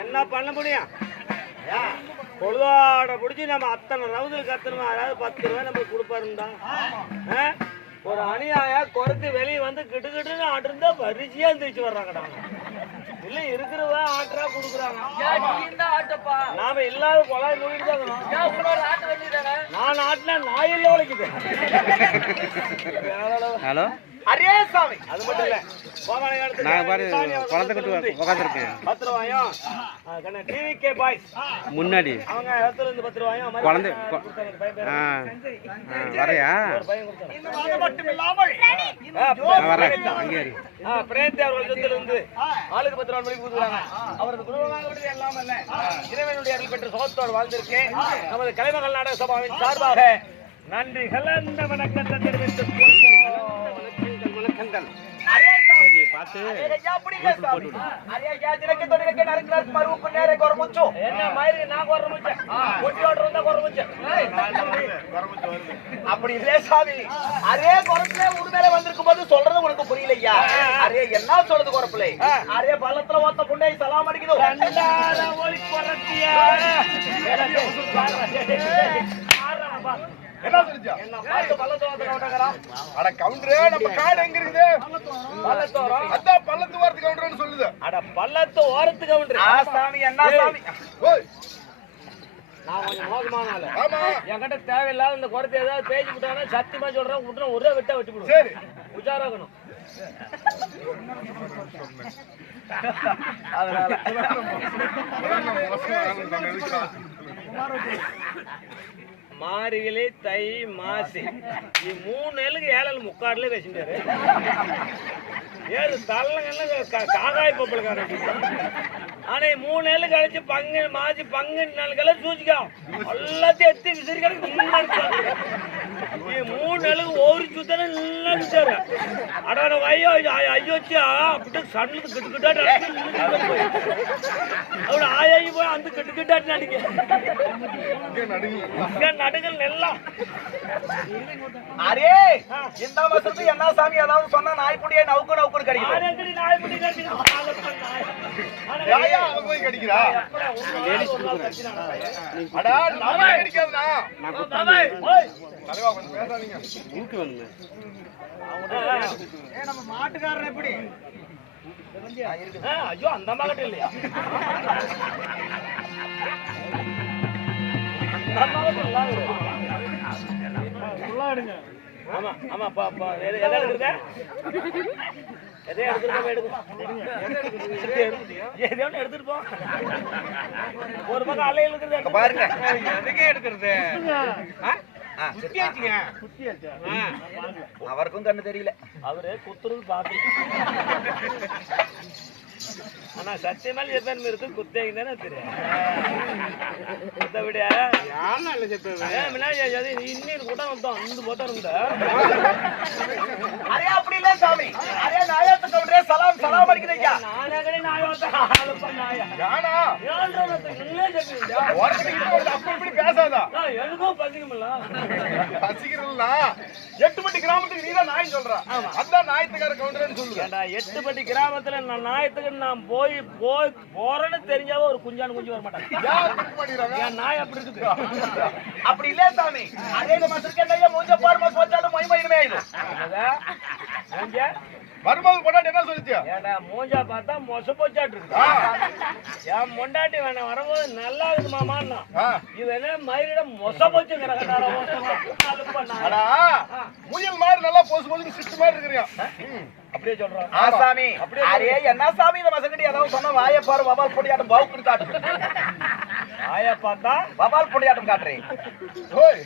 என்ன பண்ண முடியும்? பொழுதோட பிடிச்சி நம்ம அத்தனை ரவுதல் கத்தணுமா? அதாவது 10 ரூபாய் நம்ம கொடுப்பாருந்தா ஒரு அணியாய குறைத்து வெளியே வந்து கிட்டுக்கிட்டுன்னு ஆட்டிருந்தா வரிசையா இருந்துச்சு வர்றாங்கடா. இல்ல இருக்கிறவா ஆட்டரா குடுக்குறாங்க. நாம இல்லாத கொலாய் மூடிட்டு நான் ஆட்டினா நாய் இல்ல உழைக்குது. ஹலோ அரே சாமி, அது மட்டும் இல்ல முன்னாடி அவங்க 10 ரூபாயும் குழந்தை வரையா பிரேந்தி அவர்கள் இருந்து ஆளுக்கு 10 ரூபாய் மொழி கொடுக்குறாங்க. அவரது குடும்பமாக எல்லாம் அல்ல இறைவனுடைய அருள் பெற்ற சோத்தோடு வாழ்ந்திருக்கேன். நமது கலைமகள் நாடக சபாவின் சார்பாக நன்றிகள் அந்த வணக்கத்தை தெரிவித்துக் வணக்கங்கள். அப்படி இல்ல சாமி, அரே குறப்புல உடுமேல வந்திருக்கும் போது சொல்றது உனக்கு புரியலையா? அரே என்ன சொல்றது குறப்புல? அரே பள்ளத்துல ஓத்த புண்டை சலாம் அடிக்குது. என்ன சொல்லுச்சா? என்ன பாத்து பள்ளத்தோரத்தை கவுண்டங்கறா? அட கவுண்டரே, நம்ம காடு எங்க இருக்குது? பள்ளத்தோரம். அதான் பள்ளத்து ஓரத்து கவுண்டர்னு சொல்லுது. அட பள்ளத்து ஓரத்து கவுண்டர். சாமி என்ன சாமி? ஓய், நான் கொஞ்சம் மோசமான ஆளு. ஆமா. என்கிட்ட தேவையில்லாத இந்த குறத்தை ஏதாவது பேசி விட்டானா சத்தியமா சொல்றேன், விட்டுற ஒரே வெட்ட வெட்டி விடுவோம். சரி, உஜாராகணும். அதனால மார்கழி தை மாசி 3 நெல்லுக்கு 7 முக்காடுல பேசிட்டாரு. 7 தள்ளங்கள்ல காகாய் பொப்பலுக்கார. ஆனா 3 நெல்லு கழிச்சு பங்கு மாசி பங்கு நாளுக்கெல்லாம் சூச்சிக்கா எல்லாத்தையும் எத்தி விசிறி கிடக்கு. 3 நெல்லுக்கு ஒரு சுத்தன நினைச்சாரு. அடாட ஐயோ ஐயோச்சியா அப்படி சண்ணுக்கு கிட்டுக்கிட்டாட்டு அவட ஆயாயி போய் அந்த கிட்டுக்கிட்டாட்டு நடிக்க நடுகள் எல்லாம். அரே இந்த மாசத்துக்கு என்ன சாமி ஏதாவது சொன்னா நாய்க்குடியே நவுக்கு நவுக்குன்னு கிடைக்கும். நாய்க்குடி அவங்க போய் கடிக்கிறா? அடா நாம கடிக்காதுனா தலைவா கொஞ்சம் பேசாதீங்க. இருக்கு வந்து நம்ம மாட்டுக்காரர் எப்படி? ஐயோ அந்த மகட்ட இல்லையா? ஆமா ஆமா எதை எடுக்கிறத எதை எடுத்துட்டு போ. ஒரு பக்கம் அலையில் இருக்கிறது பாருங்க. எதுக்கே எடுக்கிறது? அவருக்கும் கண்ணு தெரியல. அவரு குத்துறது பாத்து. ஆனா சத்தியமால எப்ப இருக்கு குத்தேங்க தானே தெரியும். விட இன்னொரு கூட்டம் வந்தோம் இந்த போட்டோம் இருந்தா. அரே அப்படி இல்ல சாமி. அரே நாயத்து கவுண்டரே சலாம் சலாம் அடிக்குதுங்க. நானே நாயத்த ஆளுப்ப நாயா. யானா? ஏழ்றனத்து இன்னே சொல்றீங்க. ஒருத்தர் கிட்ட அப்படி இப்படி பேசாதா? எனக்கும் பசிக்கும்ல. பசிக்கிறல்ல. 8பட்டி கிராமத்துக்கு நீதான் நாய் சொல்ற. அதான் நாயத்துக்கார கவுண்டர்னு சொல்லுங்க. ஏண்டா 8பட்டி கிராமத்துல நான் நாயத்துக்கு நான் போய் போறேன்னு தெரிஞ்சாவே ஒரு குஞ்சான் குஞ்சு வர மாட்டாங்க. என் நாய் அப்படி இருக்குது. அப்படி இல்ல சாமி. அதே மாசத்துக்கு என்ன மூஞ்ச பாருமா போச்சாலும் மொய்மையுமே இது. மூஞ்ச மருமகள் பொண்டாட்டி என்ன சொல்லிச்சியா? ஏண்டா மூஞ்சா பார்த்தா மொச போச்சாட்டு இருக்கு. என் பொண்டாட்டி வேணா வரும்போது நல்லா இருக்கு மாமான்னா இவனே மயிரிட மொச போச்சுங்கிற முயல் மாதிரி நல்லா போசு போது சிட்டு மாதிரி இருக்கிறியா? அப்படியே சொல்றான். ஆசாமி அரே என்ன சாமி இந்த மசங்கடி ஏதாவது சொன்ன வாயை பாரு வபால் பொடியாட்டம் பவுக்குன்னு காட்டு. வாயை பார்த்தா வபால் பொடியாட்டம் காட்டுறேன். ஓய்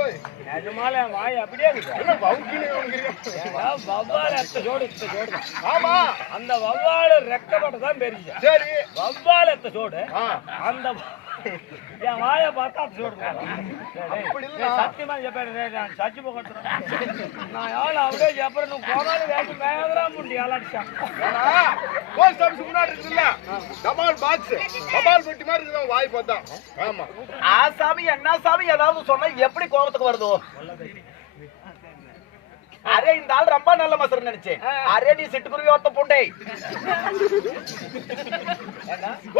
ஓய் நிஜமாலே என் வாய் அப்படியே இருக்குது. என்ன பவுக்கினே உனக்கு? ஏன்னா வவ்வால் எத்த ஜோடு இத்த ஜோடு. ஆமா அந்த வவ்வால் ரெக்கப்பட்ட தான் பெரிய. சரி வவ்வால் எத்த ஜோடு ஆ அந்த என் வாயை பார்த்தா அது ஜோடு. அப்படி இல்ல சத்தியமா చెప్పాను நான் சச்சி போகட்டுறேன். நான் எவ்வளோ அப்படியே చెప్పాను నువ్వు కోమాలు వేసి మేదరా ముండి అలాంటి ஏன்னா போஸ்ட் ஆபீஸ் முன்னாடி இருக்குல்ல தபால் பாக்ஸ் தபால் பெட்டி மாதிரி இருக்கு வாய் பார்த்தா. ஆமா ஆசாமி என்ன சாமி ஏதாவது சொன்னா எப்படி கோபத்துக்கு வருதோ? அரே இந்த ஆள் ரொம்ப நல்ல மசர் நினைச்சேன். அரே நீ சிட்டுக்குருவி ஒத்த புண்டை.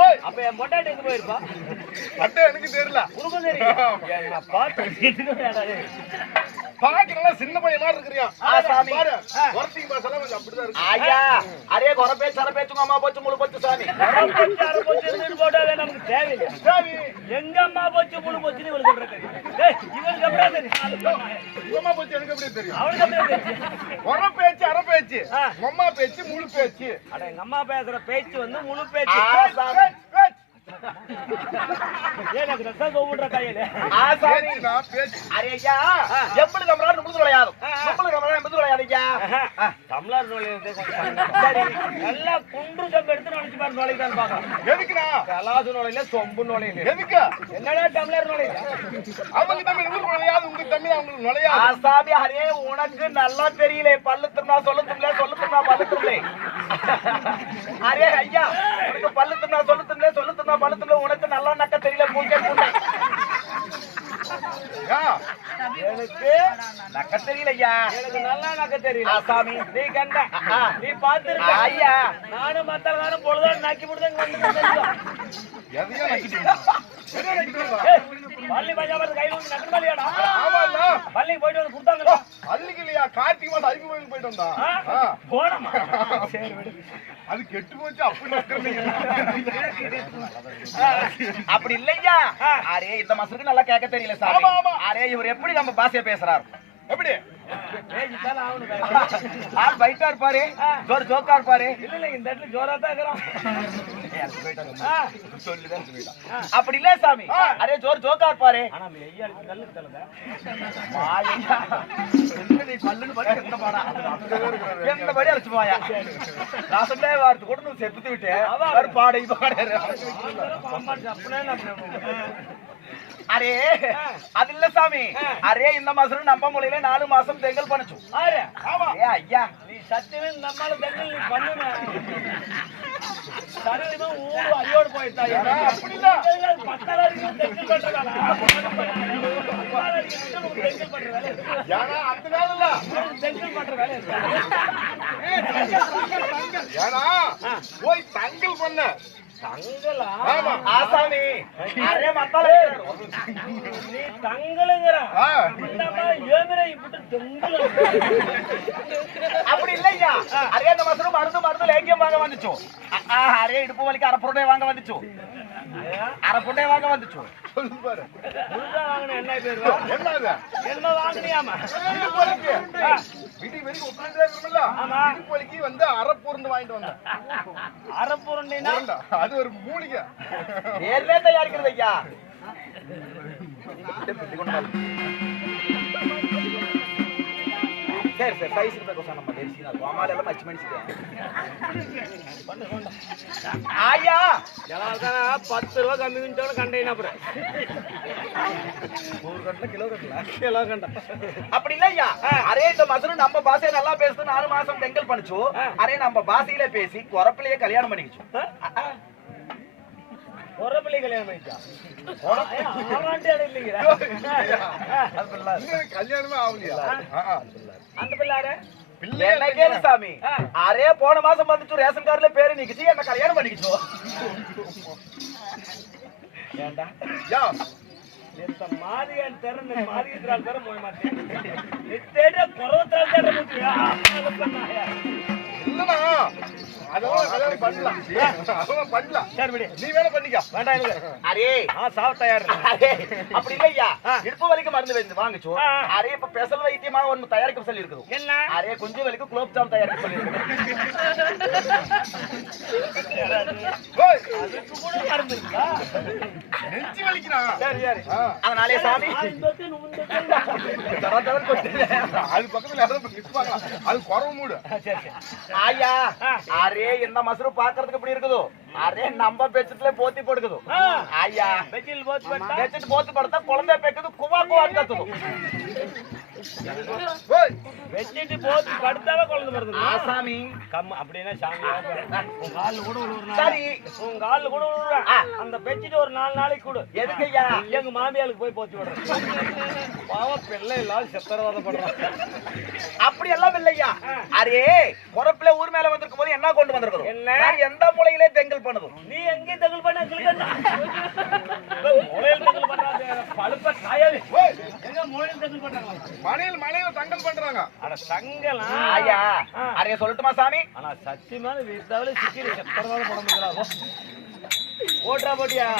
ஓய் அப்ப என் பொண்டாட்டி எங்க போயிருப்பா? அட்டை எனக்கு தெரியல. உனக்கு தெரியும். நான் பார்த்து பாக்கறல சின்ன பையன் மாதிரி இருக்கறியா? ஆசாமி பாரு வர்த்திங் பாசல கொஞ்சம் அப்படிதான் இருக்கு. ஐயா அரே கொர பேச்சு அர பேச்சு அம்மா போச்சு முழு போச்சு சாமி. யார போச்சுன்னு போட்டாவே நமக்கு தேவையில்லை. சாமி எங்க அம்மா போச்சு முழு போச்சுன்னு இவளுக்கு சொல்றேன். டேய் இவனுக்கு அப்படியே தெரியும். உம்மா போச்சு எனக்கு எப்படி தெரியும்? அவனுக்கு அப்படியே தெரியும். கொர பேச்சு அர பேச்சு அம்மா பேச்சு முழு பேச்சு. அட எங்க அம்மா பேசுற பேச்சு வந்து முழு பேச்சு. ஆசாமி எனக்கு ரத்தம் கோவுன்ற கையில. ஆசாமி நான் பேச்சு அரே ஐயா எப்படி நம்மளால முழுது விளையாது. எப்படி நம்மளால முழுது விளையாது ஐயா. தமிழர் நோயிலிருந்து சரி நல்லா குன்று சம்பு எடுத்து நினைச்சு பாரு நோய்தான் பார்க்கலாம். எதுக்குடா? கலாசு நோயில சொம்பு நோயில எதுக்கு? என்னடா தமிழர் நோயில அவங்க தமிழ் ஊர் நுழையாது உங்க தமிழ் அவங்களுக்கு நுழையாது. ஆசாமி அரே உனக்கு நல்லா தெரியல பல்லு தின்னா சொல்லு தின்னா பல்லு தின்னே. அரே ஐயா உனக்கு பல்லு தின்னா சொல்லு தின்னா பல்லு தின்னா உனக்கு நல்லா நக்க தெரியல மூஞ்சே மூஞ்சே. யா எனக்கு நக்க தெரியல ஐயா. எனக்கு நல்லா நக்க தெரியல. ஆசாமி நீ கண்ட நீ பாத்துருக்க ஐயா நானும் மத்தவங்க பொழுதோடு நாக்கி முடிதான் வந்து எதையா நக்கிட்டீங்க? எதையா நக்கிட்டீங்க? பள்ளி பஞ்சாபத்து கையில் வந்து நக்கல் பள்ளியாடா. ஆமால்ல பள்ளிக்கு போயிட்டு வந்து கொடுத்தாங்க. அள்ளிக்கு இல்லையா கார்த்திகை மாசம் ஐக்கு கோயிலுக்கு போயிட்டு வந்தா. போனமா சரி விடு. அது கெட்டு போச்சு அப்படி நக்கிறீங்க. அப்படி இல்லையா. அரே இந்த மசருக்கு நல்லா கேட்க தெரியல சாமி. ஆமா, ஆமா. அரே இவர் எப்படி நம்ம பாஷைய பேசுறாரு? எப்படி? பேசிட்டாலும் ஆகணும். ஆள் பைட்டா இருப்பாரு ஜோர் ஜோக்கா இருப்பாரு. இல்ல இல்ல இந்த இடத்துல ஜோரா தான் இருக்கிறோம். அப்படி இல்ல சாமி. அரே ஜோர் ஜோக்கா இருப்பாரு. ஆனா மெய்யா நல்ல தலதா மாயா நீ பல்லுன்னு பாரு எந்த பாடா எந்த படி அரைச்சு போயா. நான் சொன்னே வார்த்தை கூட நீ செப்புத்து விட்டு அவர் பாடை பாடாரு. அம்மா அப்பனே நம்ம அரே அது இல்ல சாமி. அரே இந்த மாசம் நம்ம மூலையில 4 மாசம் தெங்கல் பண்ணுச்சு. ஆரே ஆமா ஏ ஐயா நீ சத்தியமே நம்மால தெங்கல் நீ பண்ணுன சத்தியமா ஊரு ஐயோடு போயிட்டா. அப்படி இல்ல. பத்தாயிரம் தெங்கல் பண்றதால தெங்கல் பண்ற வேலை ஏன்னா அந்த வேலை இல்ல. தெங்கல் பண்ற வேலை ஏன்னா போய் தங்கல் பண்ண தங்கலா. ஆமா ஆசாமி அரே மத்தாலே நீ தங்கலுங்கற ஆ. இந்தமா ஏமரை இப்படி தெங்கல். அப்படி இல்லையா. அரே இந்த மாசம் மருந்து லேக்கியம் வாங்க வந்துச்சு. அரே இடுப்பு வலிக்கு அரப்புடை வாங்க வந்துச்சு. அரப்புடை வாங்க வந்துச்சு. சொல்லு பாரு முருகா வாங்கின என்ன பேரு? என்னது? என்ன வாங்கினியாமா? இடுப்பு வலிக்கு வீட்டுக்கு வெளியே உட்கார்ந்தே இருக்கணும்ல. ஆமா. இடுப்பு வலிக்கு வந்து அரப்புருந்து வாங்கிட்டு வந்தேன். அரப்புரண்டினா உருண்டை. அது ஒரு மூலிகை. நேர்ல தயாரிக்கிறது ஐயா. சரி சரி சைஸ் இருக்கு நம்ம தெரிஞ்சினா கோமால எல்லாம் மச்சி மனுஷிங்க. ஐயா எல்லாருக்கான 10 ரூபாய் கம்மி கிண்டாலும் கண்டேன். அப்புறம் ஒரு கட்டல கிலோ கட்டல கிலோ கண்டா. அப்படி இல்லையா. அரே இந்த மாசம் நம்ம பாஷையை நல்லா பேசுது 4 மாசம் தெங்கல் பண்ணிச்சு. அரே நம்ம பாஷையில பேசி குறப்பிலேயே கல்யாணம் பண்ணிக்கிச்சு. ஒரு பிள்ளை கல்யாணம் பண்ணிச்சா? ஆமாண்டே இல்லைங்க. இன்னும் கல்யாணமே ஆகலையா? அந்த பிள்ளாரு என்ன கேளு சாமி. அரே போன மாசம் வந்துச்சு ரேஷன் கார்டுல பேரு நிக்கிச்சு என்ன கல்யாணம் பண்ணிக்கிச்சு. ஏண்டா யா இந்த மாதிரியான திறன் மாதிரியால் தர போய் மாட்டேன். நித்தேட பர்வத்தால் தர முடியா? இல்ல இல்லனா அதெல்லாம் கல்யாணம் பண்ணலாம். அதெல்லாம் பண்ணலாம். சரி விடு. நீ வேணா பண்ணிக்க. வேண்டாம் எனக்கு. அரே சாவ தயார். அரே அப்படி இல்லையா, இடுப்பு வலிக்கு மருந்து வந்து வாங்கிச்சோ. அரே இப்ப ஸ்பெஷல் வைத்தியமா ஒன்னு தயாரிக்க சொல்லி இருக்குது. என்ன? அரே கொஞ்சம் வலிக்கு குலோப் ஜாம் தயாரிக்க சொல்லி இருக்குது. ஓய், அதுக்கு கூட மருந்து இருக்கா? நெஞ்சி வலிக்குடா. சரி சரி. அதனாலே சாமி அது பக்கத்துல யாராவது நிப்பாங்க. அது குறவு மூடு. சரி சரி. ஆயா அரே இந்த மசரு பாக்குறதுக்கு இப்படி இருக்குதோ, அரே நம்ம பெட்ஷீட்ல போத்தி போடுக்குது. ஆயா பெட்ஷீட் போட்டு படுத்தா பெட்ஷீட் போத்தி படுத்தா குழந்தை பெக்குது, குவா குவான்னு கத்துது. ஓய், பெட்ஷீட் போட்டு படுத்தாவே குழந்தை வருது. ஆசாமி கம் அப்படின்னா சாமியா உன் கால்ல கூட விழுவுறா. சரி உன் கால்ல கூட விழுவுறா. அந்த பெட்ஷீட் ஒரு 4 நாளைக்கு கொடு. எதுக்குய்யா? எங்க மாமியாளுக்கு போய் போத்தி விடுறேன். பாவம் பிள்ளை இல்லாத சித்திரவதைப்படுறான். அப்படி எல்லாம் இல்லையா. அரே பொறப்புல ஊர் மேல வந்திருக்கும் போது என்ன கொண்டு வந்திருக்கோம்? என்ன? நான் எந்த மூலையிலே தெங்கல் பண்ணுது? நீ எங்கே தகவல் பண்ண சொல்லுங்க. மூலையில் தகவல் பண்றாங்க. பழுப்ப காயாவி. எங்க மூலையில் தகவல் பண்றாங்க. மலையில தங்கல் பண்றாங்க. அட சங்கலாம். ஐயா அரே சொல்லட்டுமா சாமி? ஆனா சத்தியமான வீட்டாவில சிக்கிரி சித்திரவதை பட முடியல. ஓட்டா போட்டியா?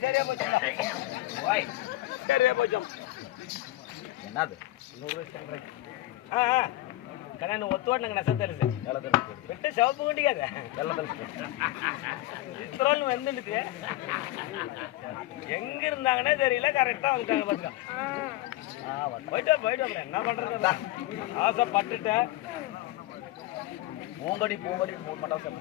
சரியா போச்சு. சரியா போச்சு. என்னது கண்ணு ஒத்துவாட்டுங்க நெச தெரியுது. விட்டு சிவப்பு கொண்டிக்காத இத்தரோல் வந்துடுது. எங்க இருந்தாங்கன்னே தெரியல. கரெக்டா வந்துட்டாங்க பாருங்க. போயிட்டு போயிட்டு அப்புறம் என்ன பண்றது? ஆசைப்பட்டுட்டேன். பூங்கடி பூங்கடி மூணு மண்டபம்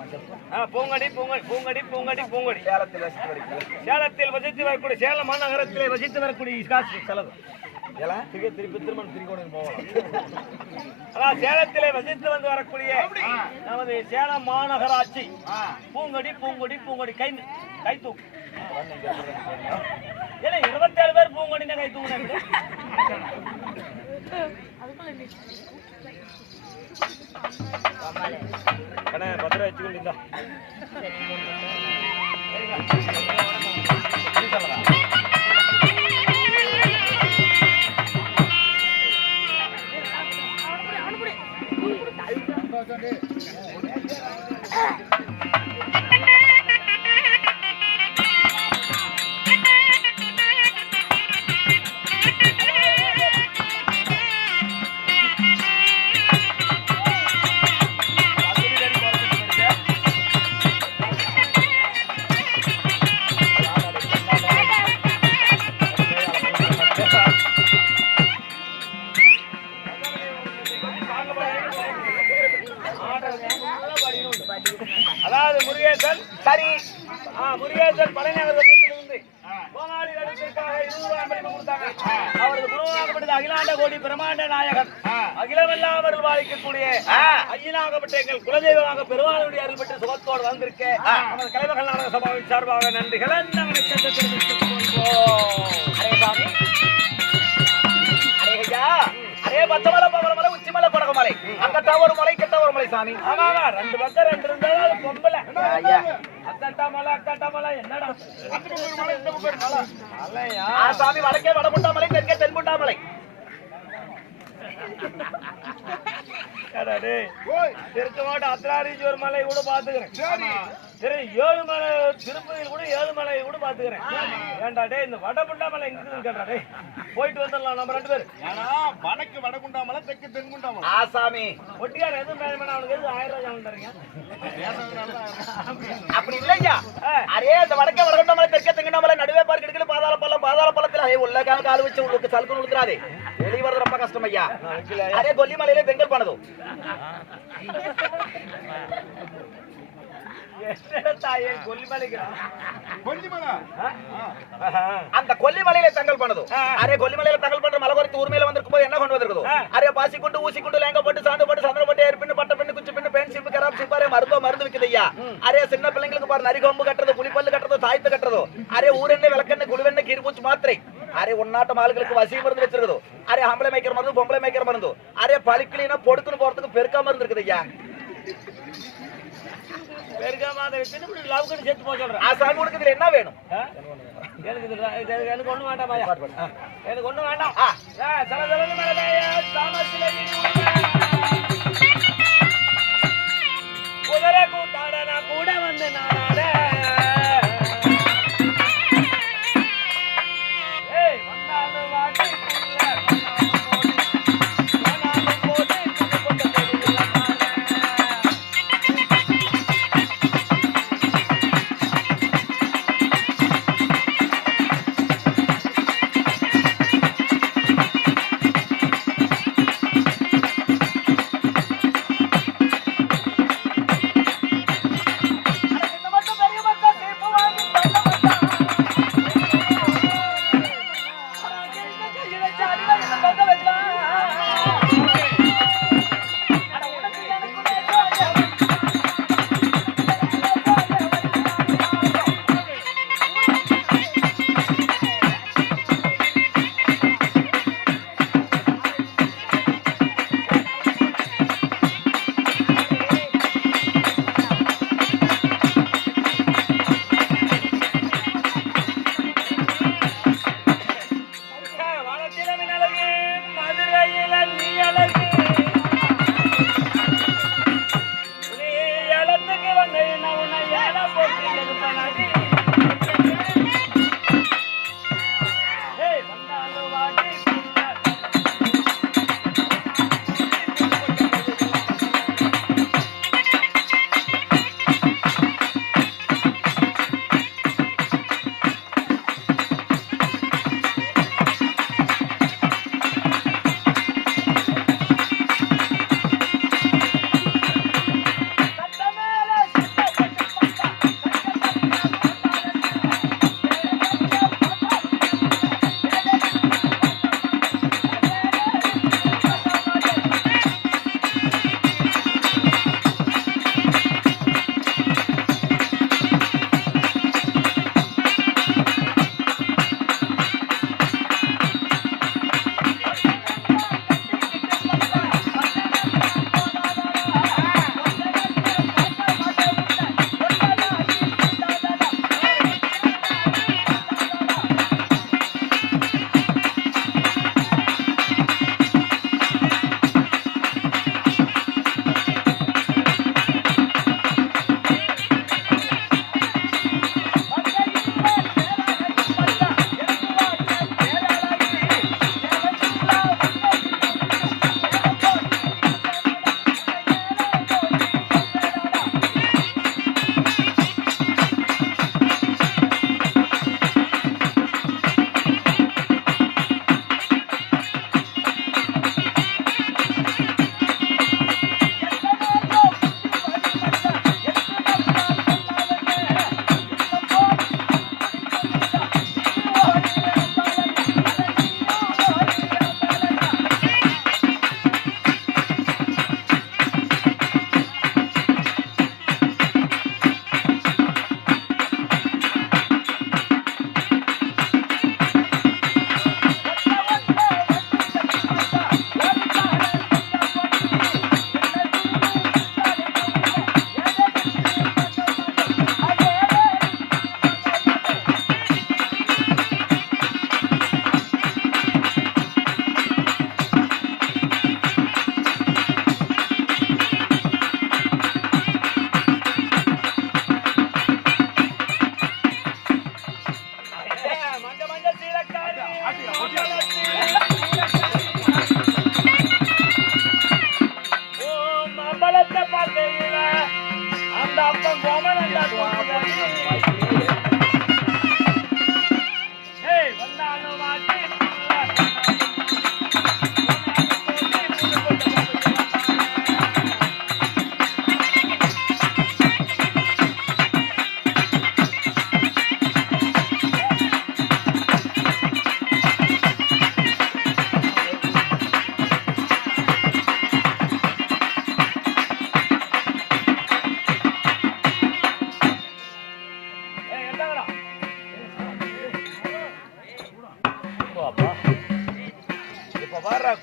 பூங்கடி பூங்கடி பூங்கடி பூங்கடி பூங்கடி சேலத்தில் வசித்து வருகிறது. சேலத்தில் வசித்து வரக்கூடிய சேலம் மாநகரத்தில் வசித்து வரக்கூடிய காசு செலவு திருப்பி திருமணம் திருக்கோணம் போகலாம். அதான் சேலத்திலே வசித்து வந்து வரக்கூடிய நமது சேலம் மாநகராட்சி பூங்கொடி பூங்கொடி பூங்கொடி கை கை தூக்கு. ஏன்னா 27 பேர் பூங்கொடினா கை தூக்குனாங்க. கண்ணே 10 ரூபா வச்சுக்கொண்டு அதாவது முருகேசன் சரி முருகேசன் பழனி அவர்கள் வீட்டிலிருந்து கோமாளி வேடத்திற்காக 20 ரூபாய் மதிப்பு கொடுத்தாங்க. அவரது குருவாகப்பட்டது அகிலாண்ட கோடி பிரமாண்ட நாயகன் அகிலமெல்லாம் அவர்கள் பாதிக்கக்கூடிய ஐயனாகப்பட்ட எங்கள் குலதெய்வமாக பெருமாளுடைய அருள் பெற்று சுகத்தோடு வந்திருக்க நமது கலைமகள் நாடக சபாவின் சார்பாக நன்றிகளை வணக்கத்தை தெரிவித்துக் கொள்வோம். அரே சாமி அரே ஐயா அரே பச்சமலை பவளமலை உச்சிமலை கொடகமலை அங்கட்டா ஒரு மலை கிட்ட ஒரு மலை சாமி ஆமா ரெண்டு பக்கம் ரெண்டு இருந்தாலும் அது பொம்பளை ஐயா அக்கட்டா மலை என்னடா அல்லையா சாமி வடக்கே வடமுண்டாமலை தெற்கே தென்முண்டாமலை திருச்செங்கோடு அத்ராரீஸ்வரர் மலை கூட பாத்துக்கிறேன். சரி ஏழுமலை திருப்பதியில் கூட ஏழுமலை கூட பாத்துக்கிறேன். ஏன்டா டே இந்த வடமுண்டாமலை எங்க கேட்டா டே போயிட்டு வந்துடலாம் நம்ம 2 பேரும். வடக்கு வடகுண்டாமலை தெற்கு தென்குண்டாமலை சாமி ஒட்டியார் எதுவும் மேலே அவனுக்கு எது 1000 ரூபாய் தரீங்க அப்படி இல்லையா அரே அந்த வடக்கே வடகுண்டாமலை தெற்கே தென்குண்டாமலை நடுவே பார்க்க எடுக்கல பாதாள பள்ளத்துல உள்ள கால் வச்சு உங்களுக்கு சலுக்கு உழுத்துறாதே வெளியே வர்றது ரொம்ப கஷ்டம் ஐயா. அரே கொல்லிமலையில பெங்கல் பண்ணதும் அந்த கொல்லிமலையில தங்கல் பண்ணதும் அரே கொல்லிமலையில தங்கல் பண்ற மலை குறித்து ஊர்மையில வந்திருக்கும் போது என்ன கொண்டு வந்திருக்குதோ அரே பாசி கொண்டு ஊசி கொண்டு லேங்க போட்டு சாந்து போட்டு சந்திர போட்டு ஏற்பின்னு பட்ட பின்னு குச்சி பின்னு பேன் சிம்பு கராப் சிப்பாரே மருந்து விக்குது ஐயா. அரே சின்ன பிள்ளைங்களுக்கு பாரு நரிகொம்பு கட்டுறது புலிப்பல்லு கட்டுறதோ தாய்த்து கட்டுறதோ அரே ஊரெண்ணெய் விளக்கெண்ணெய் குழுவெண்ணெய் கீர்பூச்சி மாத்திரை அரே உன்னாட்டம் ஆளுகளுக்கு வசி மருந்து வச்சிருக்கதோ அரே ஆம்பளை மேய்க்கிற மருந்து பொம்பளை மேய்க்கிற மருந்து அரே பழிக்கலினா பொடுக்குன்னு போறதுக்கு பெருக்கா மருந்து இருக்குது ஐயா. சாமி உனக்கு என்ன வேணும் எனக்கு ஒண்ணு வேண்டாம் எனக்கு ஒண்ணு வேண்டாம் குதிரை கூத்தாட நான் கூட வந்து நாடாட வந்தாலும் வாட்டி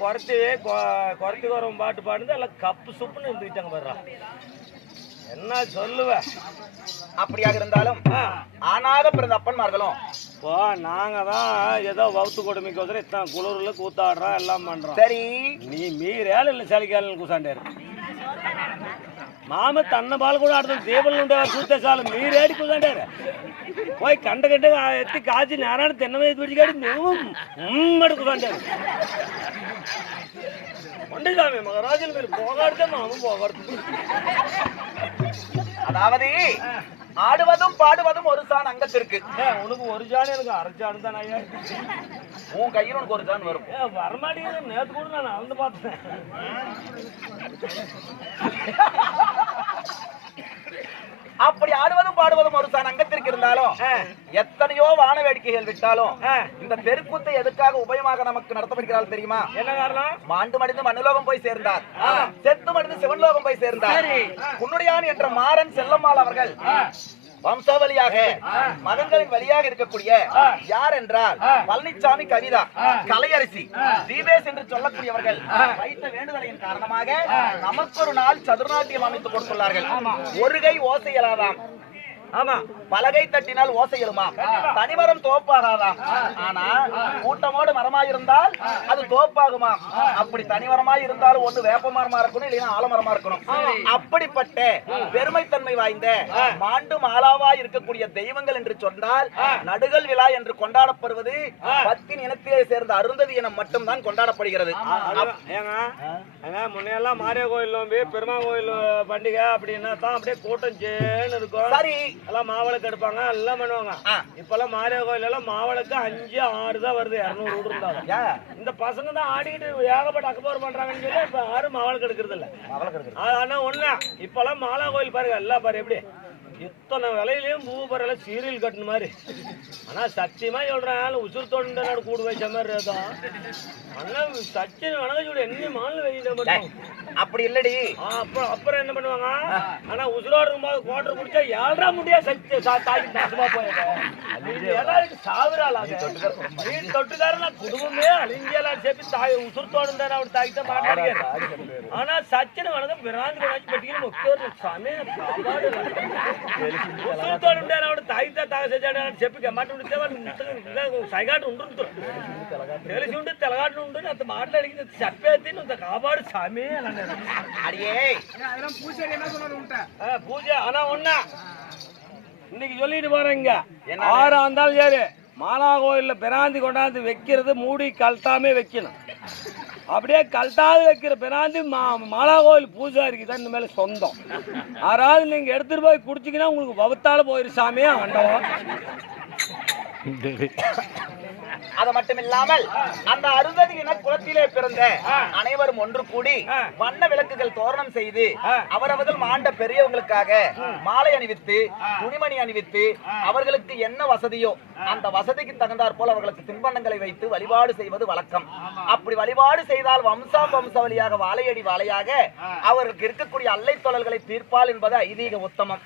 குறைச்சி வரும் பாட்டு பாடுது எல்லாம் கப்பு சுப்புன்னு இருந்துக்கிட்டாங்க பாடுறா. என்ன சொல்லுவ? அப்படியாக இருந்தாலும் ஆனாக பிறந்த அப்பன்மார்களும் இப்போ நாங்க தான் ஏதோ வவுத்து கொடுமைக்கு இத்தனை குளிர்ல கூத்தாடுறோம் எல்லாம் பண்றோம். சரி, நீ மீறேல் இல்லை சளிக்கால கூசாண்டாரு மாம தன்னை பால் கூட ஆடுறது தீபல் உண்டு கூத்த சாலம் மீறேடி கூசாண்டாரு போய் கண்ட கண்டு எத்தி காய்ச்சி நேரான தென்னை பிடிச்சாடி மடு கூசாண்டாரு ஒன்றைசாமி மகராஜன் பேர் போகாடுத்த மாமும் போகாடுத்து. அதாவது ஆடுவதும் பாடுவதும் ஒரு சான் அங்கத்திற்கு. உனக்கு ஒரு ஜான் எனக்கு அரை ஜான் தான் ஐயா. உன் கையில் உனக்கு ஒரு ஜான் வரும். வரமாட்டேங்குது. நேற்று கூட நான் அளந்து பார்த்தேன். அப்படி ஆடுவதும் பாடுவதும் ஒரு சான் அங்கத்திற்கு இருந்தாலும் எத்தனையோ வான வேடிக்கைகள் விட்டாலும் இந்த தெருக்கூத்தை எதுக்காக உபயமாக நமக்கு நடத்தப்படுகிறாள் தெரியுமா? என்ன காரணம்? மாண்டு மடிந்து மண்ணுலோகம் போய் சேர்ந்தார், செத்து மடிந்து சிவன்லோகம் போய் சேர்ந்தார். குன்னுடையான் என்ற மாறன் செல்லம்மாள் அவர்கள் வம்சாவளியாக மகன்களின் வழியாக இருக்கக்கூடிய யார் என்றால் பழனிசாமி கவிதா கலையரசி தீபேஷ் என்று சொல்லக்கூடியவர்கள் வைத்த வேண்டுதலின் காரணமாக நமக்கு ஒரு நாள் சதுர்நாட்டியம் அமைத்துக் கொடுத்துள்ளார்கள். ஒரு கை ஓசை எழாதாம், ஆமா பலகை தட்டினால் ஓசை எழுமா, தனிமரம் தோப்பாகாதாம். ஆனா கூட்டமோடு மரமாயிருந்தால் அது தோப்பாகுமா. அப்படி தனிமரமாய் இருந்தாலும் ஒண்ணு வேப்ப மரமா இருக்கணும், இல்லைன்னா ஆலமரமா இருக்கணும். அப்படிப்பட்ட பெருமைத்தன்மை வாய்ந்த மாண்டு மாலாவாய் இருக்கக்கூடிய தெய்வங்கள் என்று சொன்னால் நடுகள் விழா என்று கொண்டாடப்படுவது பத்தின் இனத்திலே சேர்ந்த அருந்ததி இனம் மட்டும்தான் கொண்டாடப்படுகிறது. முன்னையெல்லாம் மாரிய கோயில் நோம்பி பெருமா கோயில் பண்டிகை அப்படின்னா தான் அப்படியே கூட்டம் சேன்னு இருக்கும். சரி, எல்லாம் மாவிளக்கு எடுப்பாங்க எல்லாம் பண்ணுவாங்க. இப்பெல்லாம் மாரிய கோயில் எல்லாம் மாவிளக்கு 5-6 தான் வருது. 200 வீடு இருந்தாங்க. இந்த பசங்க தான் ஆடிக்கிட்டு ஏகப்பட்ட அக்கபோர் பண்றாங்கன்னு சொல்லி இப்ப யாரும் மாவிளக்கு எடுக்கிறது இல்ல. ஆனா ஒண்ணு இப்பெல்லாம் மாலா கோயில் பாருங்க எல்லாம் பாரு எப்படி இத்தனை விலையிலயும் பூ பறவை சீரியல் கட்டுன மாதிரி. ஆனா சத்தியமா சொல்றேன் உசுறு தொண்ட கூடு வச்ச மாதிரி இருக்கும். ஆனா சச்சின் வணங்க சொல்லி என்ன மாநில வெயில மட்டும் அப்படி இல்லடி. அப்புறம் என்ன பண்ணுவாங்க? ஆனா உசுரோடு இருக்கும்போது கோட்டர் குடிச்சா 7.5 முடியா தாக்கி நாசமா போயிடும். சாவுறாள் தொட்டுக்காரனா குடும்பமே அழிஞ்சியெல்லாம் சேர்த்து தாய் உசுறு தோணுந்தா அவர் தாக்கிட்ட மாட்டாங்க. ஆனா சச்சின் வணங்க பிராந்தி வச்சு பட்டிக்கணும் முக்கிய சாமி தாய்த்தா தாக செஞ்சாடு చెప్పి గమ్మాట ఉంటే సైగాటు ఉంటుంది తెలిసి ఉంటే తెలగాటు ఉంటుంది అంత మాట్లాడికి చెప్పేది నువ్వు కాపాడు సామి అని పూజ ஆனா ஒண்ணா இன்னைக்கு சொல்லிட்டு போறேங்க. 6 இருந்தாலும் சரி மாலா கோயில்ல பிராந்தி கொண்டாந்து வைக்கிறது மூடி கழட்டாமே வைக்கணும். அப்படியே கழட்டாது வைக்கிற பிராந்தி மாலா கோயில் பூஜாரிக்கு தான் இந்த மேல சொந்தம். யாராவது நீங்க எடுத்துட்டு போய் குடிச்சிங்கன்னா உங்களுக்கு வகுத்தால போயிரு சாமியே ஆண்டவன். அது மட்டும் இல்லாமல் அந்த அருந்ததி இன குலத்திலே பிறந்த அனைவரும் ஒன்று கூடி வண்ண விளக்குகள் தோரணம் செய்து அவரவர்கள் மாண்ட பெரியவங்களுக்காக மாலை அணிவித்து துணிமணி அணிவித்து அவர்களுக்கு என்ன வசதியோ அந்த வசதிக்கு தகுந்தாற் போல் அவர்களுக்கு தின்பண்டங்களை வைத்து வழிபாடு செய்வது வழக்கம். அப்படி வழிபாடு செய்தால் வம்சாவளியாக வாழையடி வாழையாக அவர்களுக்கு இருக்கக்கூடிய அல்லை தொழல்களை தீர்ப்பால் என்பது ஐதீக உத்தமம்.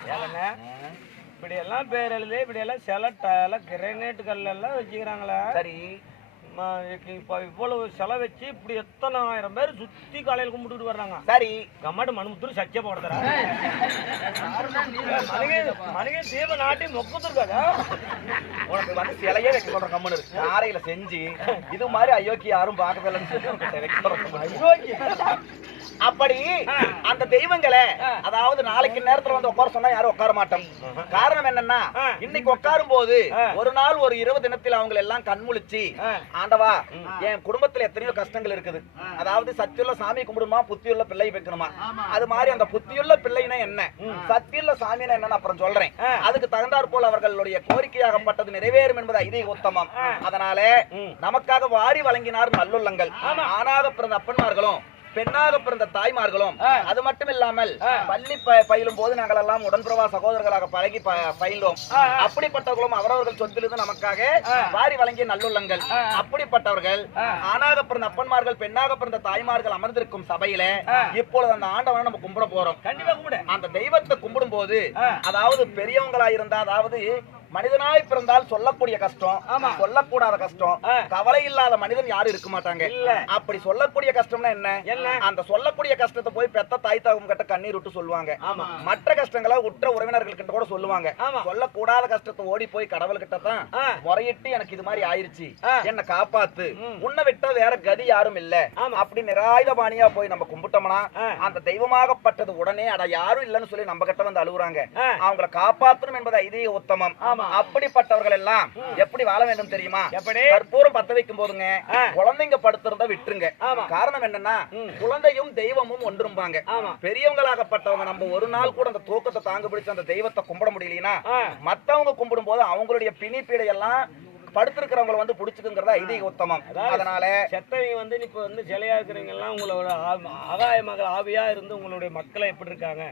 இப்படி எல்லாம் பேர் எழுதி இப்படி எல்லாம் சில கிரைனேட் கல் எல்லாம் வச்சுக்கிறாங்களா? சரி, இப்ப இவ்வளவு செலவு வச்சு இப்படி எத்தனை 1000 பேர் சுத்தி காலையில் கும்பிட்டு வர்றாங்க. சரி, கம்மாட்டு மண்முத்தூர் சச்சை போடுறா மனித தீப நாட்டி மொக்கத்துருக்காதா உனக்கு வந்து சிலையே வைக்க சொல்ற கம்முன்னு காரையில செஞ்சு இது மாதிரி அயோக்கிய யாரும் பார்க்கவில்லைன்னு சொல்லி அப்படி அந்த தெய்வங்களை அதாவது நாளைக்கு நேரத்துல வந்து உட்கார சொன்னா யாரும் உட்கார மாட்டோம். காரணம் என்னன்னா இன்னைக்கு உட்காரும் போது ஒரு நாள் ஒரு 20 தினத்தில் அவங்க எல்லாம் கண்முழிச்சு ஆண்டவா என் குடும்பத்துல எத்தனையோ கஷ்டங்கள் இருக்குது, அதாவது சத்தியுள்ள சாமி கும்பிடுமா புத்தியுள்ள பிள்ளை வைக்கணுமா, அது மாதிரி அந்த புத்தியுள்ள பிள்ளைனா என்ன சத்தியுள்ள சாமினா என்னன்னு அப்புறம் சொல்றேன். அதுக்கு தகுந்தாற் போல் அவர்களுடைய கோரிக்கையாகப்பட்டது நிறைவேறும் என்பது ஐதீக உத்தமம். அதனால நமக்காக வாரி வழங்கினார் நல்லுள்ளங்கள். ஆணாக பிறந்த அப்பன்மார்களும் பெண்ணாக பிறந்த தாய்மார்களும் அது மட்டும் இல்லாமல் பள்ளி பயிலும் போது நாங்கள் எல்லாம் உடன்பிறவா சகோதரர்களாக பழகி பயில்வோம். அப்படிப்பட்டவர்களும் அவரவர்கள் சொத்திலிருந்து நமக்காக வாரி வழங்கிய நல்லுள்ளங்கள். அப்படிப்பட்டவர்கள் ஆணாக பிறந்த அப்பன்மார்கள் பெண்ணாக பிறந்த தாய்மார்கள் அமர்ந்திருக்கும் சபையில இப்பொழுது அந்த ஆண்டவனை நம்ம கும்பிட போறோம். கண்டிப்பா கும்பிட அந்த தெய்வத்தை கும்பிடும் போது அதாவது பெரியவங்களா இருந்தா அதாவது மனிதனாய் பிறந்தால் சொல்லக்கூடிய கஷ்டம், ஆமா. சொல்லக்கூடாத கஷ்டம், கவலை இல்லாத மனிதன் யாரும் இருக்க மாட்டாங்க. இல்ல. அப்படி சொல்லக்கூடிய கஷ்டம்னா என்ன? அந்த சொல்லக்கூடிய கஷ்டத்தை போய் பெத்த தாய் தகவம் கிட்ட கண்ணீர் விட்டு சொல்லுவாங்க. மற்ற கஷ்டங்களை உற்ற உறவினர்கள் கிட்ட கூட சொல்லுவாங்க. சொல்லக்கூடாத கஷ்டத்தை ஓடி போய் கடவுள் கிட்ட தான் முறையிட்டு எனக்கு இது மாதிரி ஆயிருச்சு, என்ன காப்பாத்து, உன்னை விட்டா வேற கதி யாரும் இல்ல அப்படி நிராயுதபாணியா போய் நம்ம கும்பிட்டோம்னா அந்த தெய்வமாகப்பட்டது உடனே அட யாரும் இல்லன்னு சொல்லி நம்ம கிட்ட வந்து அழுகுறாங்க. அவங்களை காப்பாற்றணும் என்பது ஐதீக உத்தமம். அப்படிப்பட்டவர்கள் எல்லாம் எப்படி வாழ வேண்டும் தெரியுமா? கற்பூரம் பத்த வைக்கும் போதுங்க குழந்தைங்க படுத்திருந்தா விட்டுருங்க. காரணம் என்னன்னா குழந்தையும் தெய்வமும் ஒன்றும்பாங்க. பெரியவங்களாகப்பட்டவங்க நம்ம ஒரு நாள் கூட அந்த தூக்கத்தை தாங்க பிடிச்சு அந்த தெய்வத்தை கும்பிட முடியலனா மத்தவங்க கும்பிடும் போது அவங்களுடைய பிணிப்பீடை எல்லாம் படுத்திருக்கிறவங்களை வந்து புடிச்சுக்குங்கிறதா ஐதீக உத்தமம். அதனால செத்தவங்க வந்து இப்ப வந்து சிலையா இருக்கிறவங்க எல்லாம் உங்களோட ஆகாய மகள் ஆவியா இருந்து உங்களுடைய மக்களை எப்படி இருக்காங்க,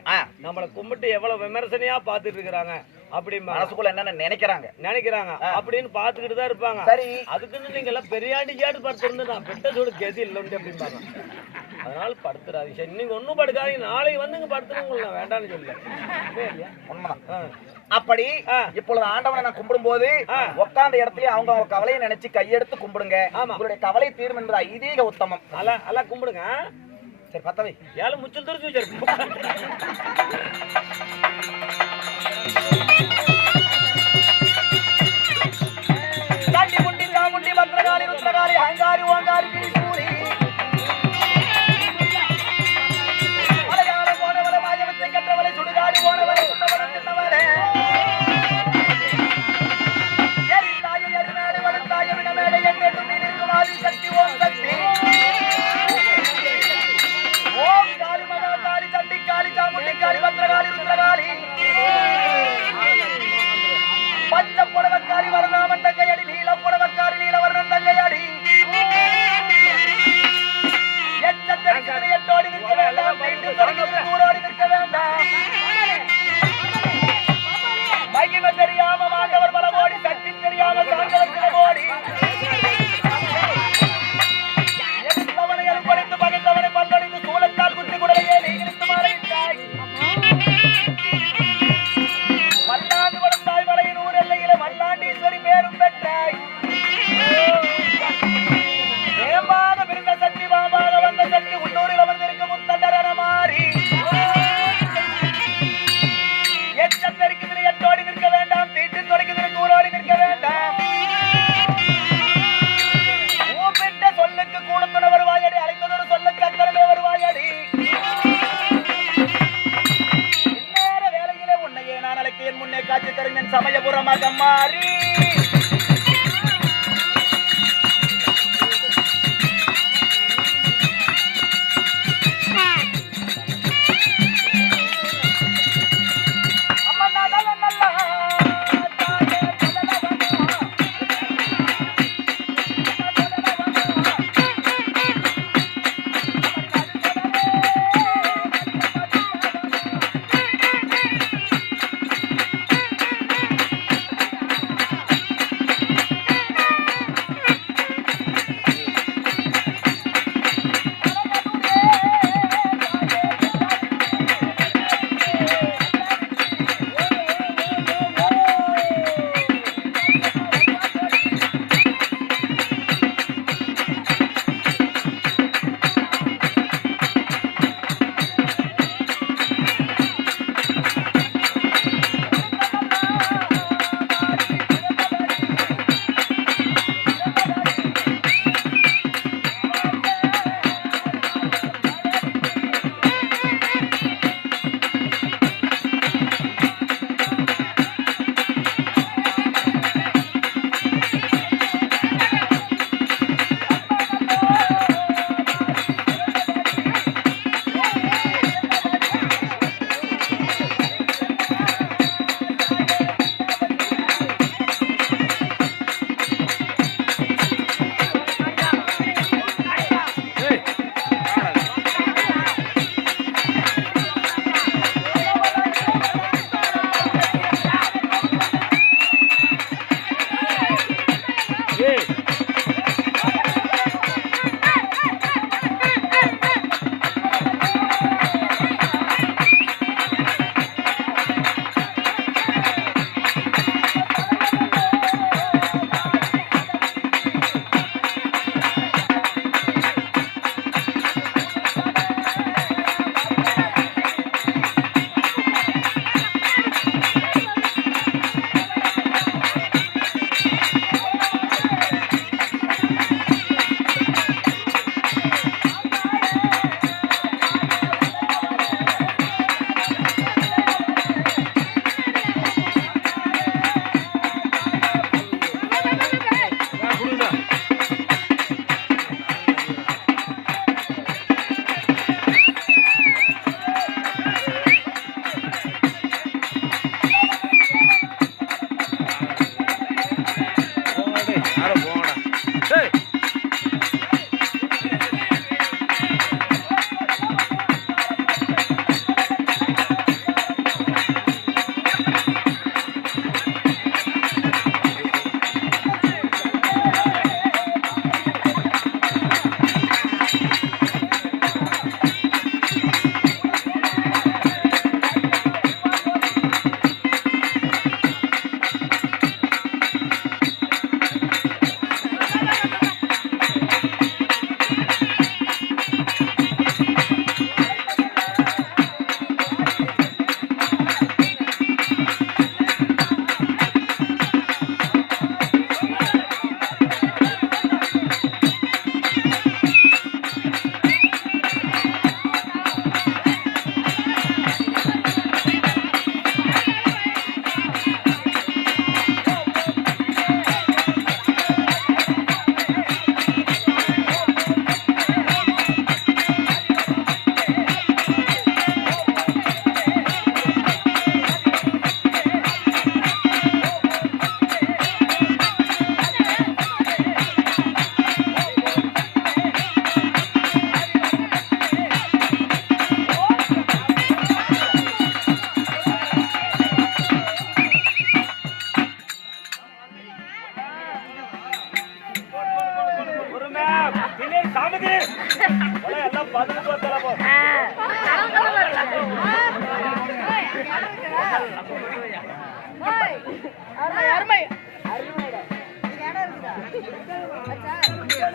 நம்மளை கும்பிட்டு எவ்வளவு விமர்சனையா பாத்துட்டு இருக்கிறாங்க அப்படி மனசுக்குள்ள என்னென்ன நினைக்கிறாங்க அப்படின்னு பாத்துக்கிட்டு தான் இருப்பாங்க. சரி, அதுக்குன்னு நீங்க எல்லாம் பெரியாண்டி ஜாடு படுத்திருந்து நான் பெட்டதோட கதி இல்லைன்னு அப்படிம்பாங்க. அதனால படுத்துறாதீங்க, நீங்க ஒன்னும் படுக்காதீங்க, நாளைக்கு வந்து படுத்துங்க, உங்களுக்கு நான் வேண்டாம்னு சொல்லல. உண்மைதான். அப்படி இப்பொழுது ஆண்டவனை நான் கும்பிடும் போது உட்கார்ந்த இடத்துல அவங்க கவலையை நினைச்சு கையெடுத்து கும்பிடுங்க. உங்களுடைய கவலை தீரும் என்பது ஐதீக உத்தமம். அல்ல கும்பிடுங்க. சரி, பத்தவை ஏழு முச்சல் தெரிஞ்சு வச்சிருப்போம். பத்திரகாளி ருத்ரகாளி அங்காரி ஓங்காரி திரிசூலி மலையாள போனவளை மாயவத்தை கற்றவளை சுடுகாடி போனவளை சுட்டவளை தின்னவளே எரிந்தாய எரிநாடு வளர்ந்தாய விடமேடை என்றென்றும் நீ நிற்கும் ஆதி சக்தி ஓம் சக்தி ஓம் காளி மகா காளி சண்டி காளி சாமுண்டி காளி பத்திரகாளி ருத்ரகாளி பச்சை புடவக்காரி வரதாமன் தங்கையடி, நீல புடவக்காரி நீலவர்ணன் தங்கையடி, எச்சத்தரிக்கிறது எட்டோடி நிற்க வேண்டாம், மீண்டும் தொடங்கி கூறோடி நிற்க வேண்டாம், மகிமை தெரியாம மாண்டவர் பல கோடி, சக்தி தெரியாம சார்ந்தவர் சில கோடி, எதிர்த்தவனை அறுப்படைத்து பகைத்தவனை பல்லொழிந்து சூழத்தால் குத்தி குடலையே நீங்கிருந்து மாறிவிட்டாய், மல்லாந்து வளர்ந்தாய் மலையின் ஊர் எல்லையில மல்லாண்டீஸ்வரி பேரும் பெற்றாய், மேம்பாக பிறந்த சக்தி பாம்பாக வந்த சக்தி உள்ளூரில் அமர்ந்திருக்கும் முத்தண்டர மாறி எச்சத்தரிக்குதிரை எட்டோடி நிற்க வேண்டாம், தீட்டின் தொடக்குதிரை கூறோடி நிற்க வேண்டாம், ஊப்பிட்ட சொல்லுக்கு கூடத்துண வருவாயடி, அழைத்ததொரு சொல்லுக்கு அக்கறமே வருவாயடி, இந்நேர வேலையிலே உன்னையே நான் அழைக்க என் முன்னே காட்சி தருங்க சமயபுரமாக மாறி அருமை அருமைடா. இங்க இடம் இருக்குதா அச்சா போயிட்டு